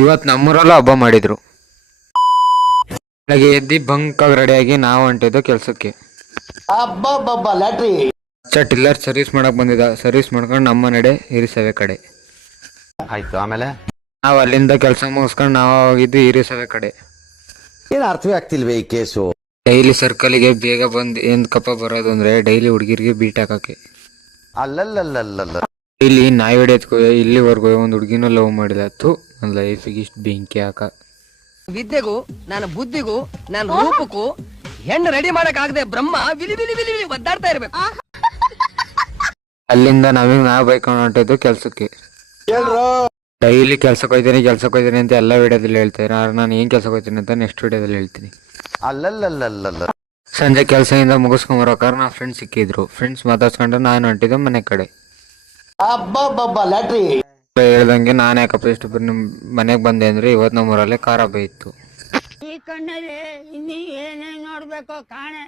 ಇವತ್ತು ನಮ್ಮೂರಲ್ಲೂ ಹಬ್ಬ ಮಾಡಿದ್ರು. ಬೆಳಗ್ಗೆ ಎದ್ದು ಬಂಕಾಗಿ ರೆಡಿಯಾಗಿ ನಾವು ಹೊಂಟಿದ್ದು ಕೆಲಸಕ್ಕೆ. ಟಿಲ್ಲರ್ ಸರ್ವಿಸ್ ಮಾಡಕ್ ಬಂದಿದ್ದ. ಸರ್ವಿಸ್ ಮಾಡ್ಕೊಂಡು ನಮ್ಮ ನಡೆ ಹಿರಿಸವೆ ಕಡೆ ಆಯ್ತು. ಆಮೇಲೆ ನಾವು ಅಲ್ಲಿಂದ ಕೆಲಸ ಮುಗಿಸ್ಕೊಂಡು ನಾವು ಹೋಗಿದ್ದು ಹಿರಿಸವೆ ಕಡೆ. ಏನು ಅರ್ಥವೇ ಆಗ್ತಿಲ್ವೇ ಈ ಕೇಸು? ಡೈಲಿ ಸರ್ಕಲ್ಗೆ ಬೇಗ ಬಂದು ಏನ್ ಕಪ್ಪ ಬರೋದು ಅಂದ್ರೆ ಡೈಲಿ ಹುಡುಗಿರಿಗೆ ಬೀಟ್ ಹಾಕಕ್ಕೆ. ಅಲ್ಲಲ್ಲಲ್ಲಲ್ಲ ಇಲ್ಲಿ ನಾಯಿ ಹೊಡೆಯತ್ಕೋ ಇಲ್ಲಿವರೆಗೂ ಒಂದು ಹುಡುಗಿನೂ ಲವ್ ಮಾಡಿಲ್ಲ. ನನ್ನ ಲೈಫಿಗೆ ಇಷ್ಟು ಬೆಂಕಿ ಹಾಕ. ವಿದ್ಯೆಗೂ ನನ್ನ ಬುದ್ಧಿಗೂ ನನ್ನ ರೂಪಕ್ಕೂ ಹೆಣ್ಣು ರೆಡಿ ಮಾಡಕ್ ಆಗದೆ ಬ್ರಹ್ಮ ವಿಲಿ ವಿಲಿ ವಿಲಿ ವಿಲಿ ಒದ್ದಾಡ್ತಾ ಇರ್ಬೇಕು. ಅಲ್ಲಿಂದ ನಾವು ಬೈಕೊಂಡು ಹೊಂಟಿದ್ದು ಕೆಲ್ಸಕ್ಕೆ. ಡೈಲಿ ಕೆಲ್ಸಕ್ಕೆ ಹೋಯ್ತೀನಿ ಅಂತ ಎಲ್ಲ ವಿಡಿಯೋದಲ್ಲಿ ಹೇಳ್ತಾರೆ. ನಾನು ಏನ್ ಕೆಲ್ಸಕ್ಕೆ ಹೋಗ್ತೀನಿ ಅಂತ ನೆಕ್ಸ್ಟ್ ವಿಡಿಯೋದಲ್ಲಿ ಹೇಳ್ತೀನಿ. ಅಲ್ಲಲ್ಲಲ್ಲಲ್ಲ ಸಂಜೆ ಕೆಲಸದಿಂದ ಮುಗಿಸ್ಕೊಂಬರೋಕಾರ ನಾ ಫ್ರೆಂಡ್ಸ್ ಸಿಕ್ಕಿದ್ರು. ಫ್ರೆಂಡ್ಸ್ ಮಾತಾಡ್ಸ್ಕೊಂಡು ನಾನು ಹೊಂಟಿದ್ದೆ ಮನೆ ಕಡೆ. ಹೇಳ್ದಂಗೆ ನಾನು ಯಾಕಪ್ಪ ಇಷ್ಟು ನಿಮ್ ಮನೆಗೆ ಬಂದೆ ಅಂದ್ರೆ ಇವತ್ತು ನಮ್ಮೂರಲ್ಲೇ ಕಾರ ಹಬ್ಬ ಇತ್ತು. ಈ ಕಣ್ಣಲ್ಲಿ ಇನ್ನೀ ಏನೇನ್ ನೋಡ್ಬೇಕೋ ಕಾಣೆ.